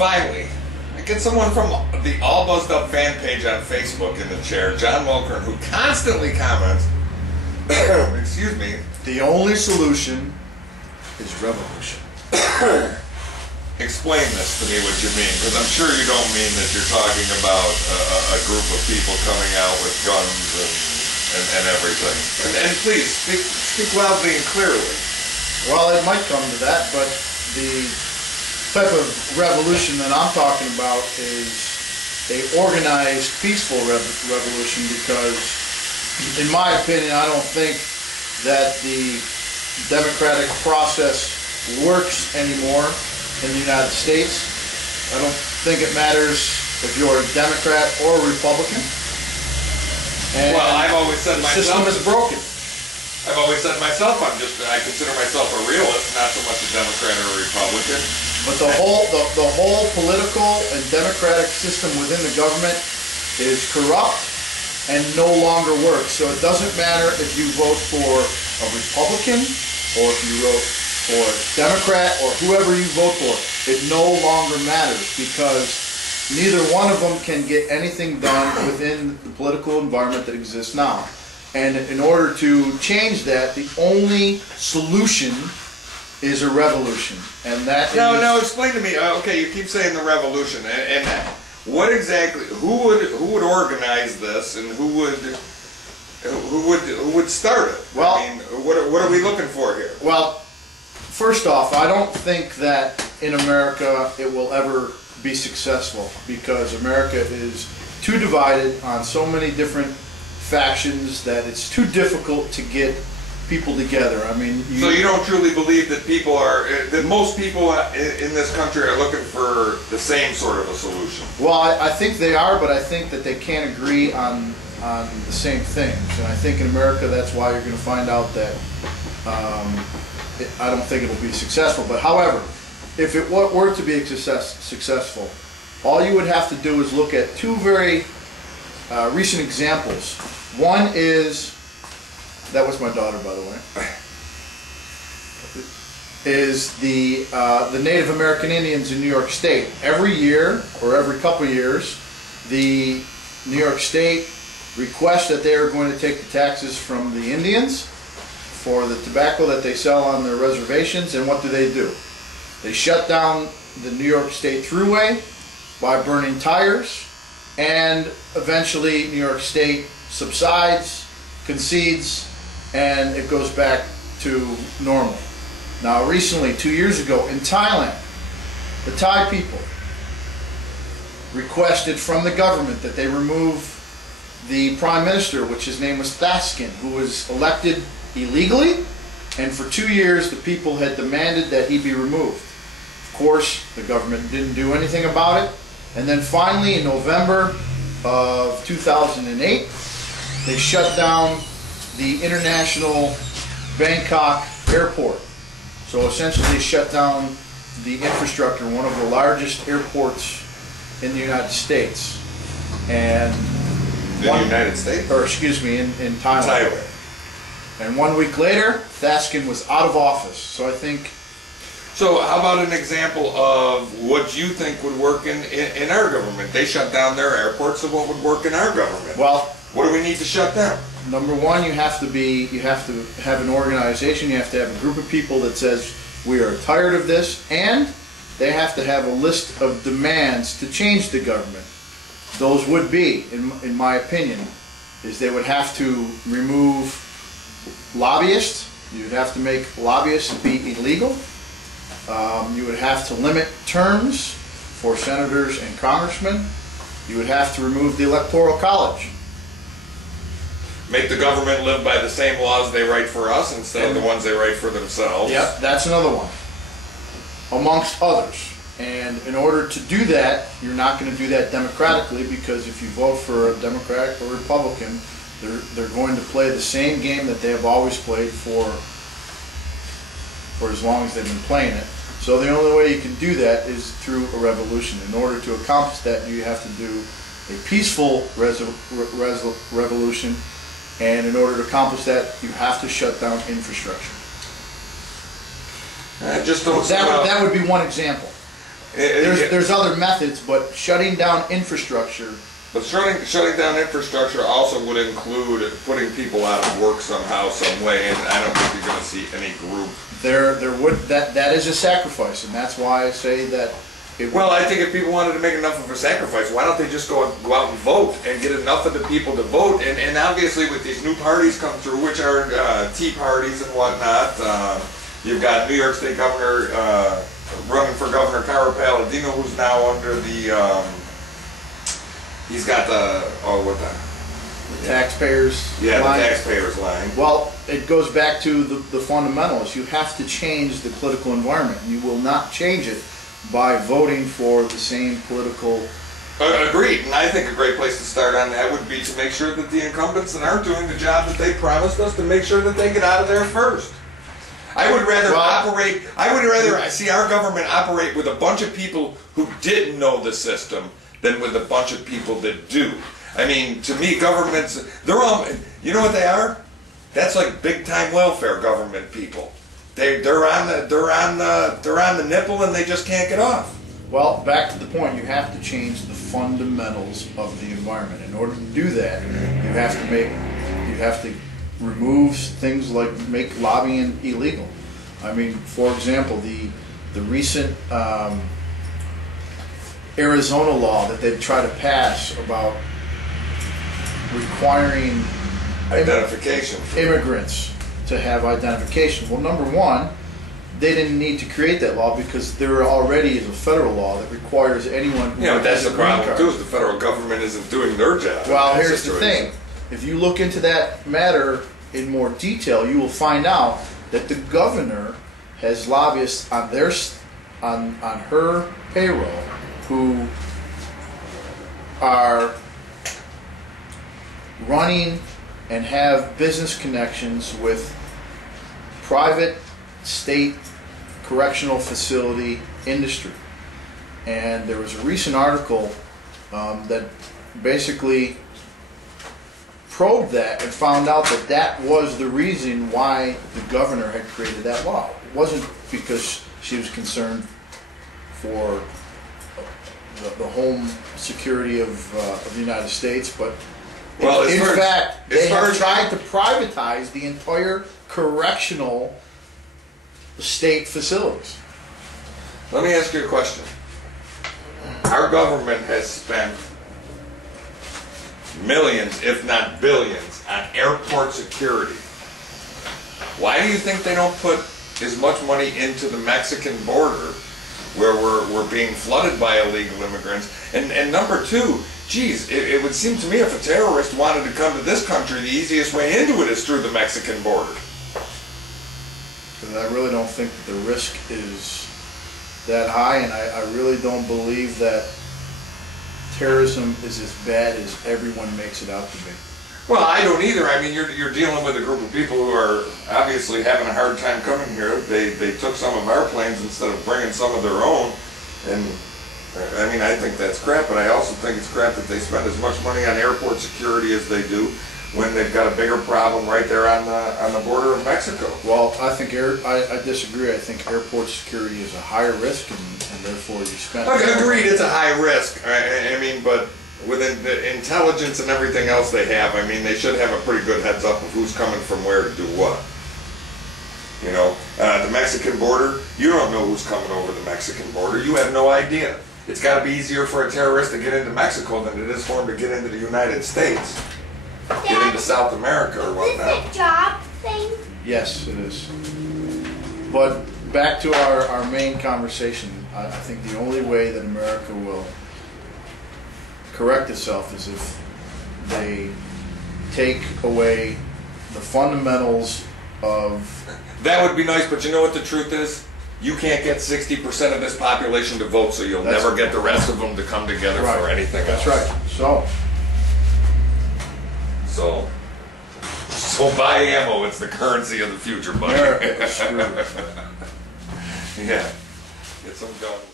finally, I get someone from the All Buzzed Up fan page on Facebook in the chair, John Mulkern, who constantly comments, excuse me, the only solution is revolution. Explain this to me what you mean, because I'm sure you don't mean that you're talking about a group of people coming out with guns and everything. And please, speak loudly and clearly. Well, it might come to that, but the type of revolution that I'm talking about is a organized, peaceful revolution, because, in my opinion, I don't think that the democratic process works anymore in the United States. I don't think it matters if you're a Democrat or a Republican. And well, I've always said myself, the system is broken. I've always said myself, I consider myself a realist, not so much a Democrat or a Republican. But the whole political and democratic system within the government is corrupt and no longer works. So it doesn't matter if you vote for a Republican or if you vote for a Democrat or whoever you vote for. It no longer matters, because neither one of them can get anything done within the political environment that exists now. And in order to change that, the only solution is a revolution. And that No, explain to me. Okay, you keep saying the revolution, and what exactly? Who would organize this, and who would start it? Well, I mean, what are we looking for here? Well, first off, I don't think that in America it will ever be successful, because America is too divided on so many different factions that it's too difficult to get people together. I mean, so you don't truly believe that that most people in this country are looking for the same sort of a solution? Well, I think they are, but I think that they can't agree on the same things. And I think in America that's why you're going to find out that I don't think it'll be successful. But however, if it were to be successful, all you would have to do is look at two very recent examples. One is, that was my daughter, by the way, is the Native American Indians in New York State. Every year, or every couple of years, the New York State requests that they are going to take the taxes from the Indians for the tobacco that they sell on their reservations. And what do? They shut down the New York State Thruway by burning tires, and eventually New York State subsides, concedes, and it goes back to normal. Now recently, 2 years ago, in Thailand, the Thai people requested from the government that they remove the Prime Minister, which his name was Thaksin, who was elected illegally, and for 2 years the people had demanded that he be removed. Of course, the government didn't do anything about it, and then finally in November of 2008, they shut down the International Bangkok Airport. So essentially they shut down the infrastructure, one of the largest airports in the United States. And United States? Or excuse me, in Thailand. And 1 week later, Thaksin was out of office. So I think... So how about an example of what you think would work in our government? They shut down their airports, so what would work in our government? Well, what do we need to shut down? Number one, you have to have an organization, you have to have a group of people that says, we are tired of this, and they have to have a list of demands to change the government. Those would be, in my opinion, is they would have to remove lobbyists. You'd have to make lobbyists be illegal. You would have to limit terms for senators and congressmen. You would have to remove the Electoral College. Make the government live by the same laws they write for us instead of the ones they write for themselves. Yep, that's another one, amongst others. And in order to do that, you're not going to do that democratically, because if you vote for a Democrat or Republican, they're going to play the same game that they have always played for as long as they've been playing it. So the only way you can do that is through a revolution. In order to accomplish that, you have to do a peaceful revolution, and in order to accomplish that, you have to shut down infrastructure. Just don't that would be one example. There's other methods, but shutting down infrastructure. But shutting down infrastructure also would include putting people out of work somehow, some way, and I don't think you're going to see any group. That is a sacrifice, and that's why I say that. Well, I think if people wanted to make enough of a sacrifice, why don't they just go out and vote and get enough of the people to vote? And obviously, with these new parties come through, which are tea parties and whatnot, you've got New York State Governor running for Governor Carl Palladino, who's now under the. He's got the taxpayers. Yeah, line. The taxpayers line. Well, it goes back to the fundamentals. You have to change the political environment. You will not change it by voting for the same political. Agreed, and I think a great place to start on that would be to make sure that the incumbents that aren't doing the job that they promised us, to make sure that they get out of there first. I would rather see our government operate with a bunch of people who didn't know the system than with a bunch of people that do. I mean, to me, governments, they're all, you know what they are? That's like big time welfare government people. They're on the nipple and they just can't get off. Well, back to the point, you have to change the fundamentals of the environment. In order to do that, you have to remove things like make lobbying illegal. I mean, for example, the recent Arizona law that they've tried to pass about requiring identification immigrants to have identification. Well, number one, they didn't need to create that law because there already is a federal law that requires anyone who but that's has the a green problem card. too, is the federal government isn't doing their job. Well, here's the thing. If you look into that matter in more detail, you will find out that the governor has lobbyists on her payroll who are running and have business connections with private state correctional facility industry. And there was a recent article that basically probed that and found out that that was the reason why the governor had created that law. It wasn't because she was concerned for the home security of the United States, but in fact, they have tried to privatize the entire correctional state facilities. Let me ask you a question. Our government has spent millions, if not billions, on airport security. Why do you think they don't put as much money into the Mexican border, where we're being flooded by illegal immigrants? And number two, geez, it would seem to me if a terrorist wanted to come to this country, the easiest way into it is through the Mexican border. Because I really don't think that the risk is that high, and I really don't believe that terrorism is as bad as everyone makes it out to be. Well, I don't either. I mean, you're dealing with a group of people who are obviously having a hard time coming here. They took some of our planes instead of bringing some of their own, and I mean, I think that's crap, but I also think it's crap that they spend as much money on airport security as they do when they've got a bigger problem right there on the border of Mexico. Well, I think I disagree. I think airport security is a higher risk, and therefore you spend. Agreed, it's a high risk. I mean, but with the intelligence and everything else they have, I mean, they should have a pretty good heads up of who's coming from where to do what. You know, the Mexican border, you don't know who's coming over the Mexican border. You have no idea. It's got to be easier for a terrorist to get into Mexico than it is for him to get into the United States. Get into South America or whatnot. Is it a job thing? Yes, it is. But back to our main conversation, I think the only way that America will correct itself is if they take away the fundamentals of... That would be nice, but you know what the truth is? You can't get 60% of this population to vote, so you'll never get the rest of them to come together for anything else. That's right. So buy ammo. It's the currency of the future, buddy. America is screwed. Yeah. Get some guns.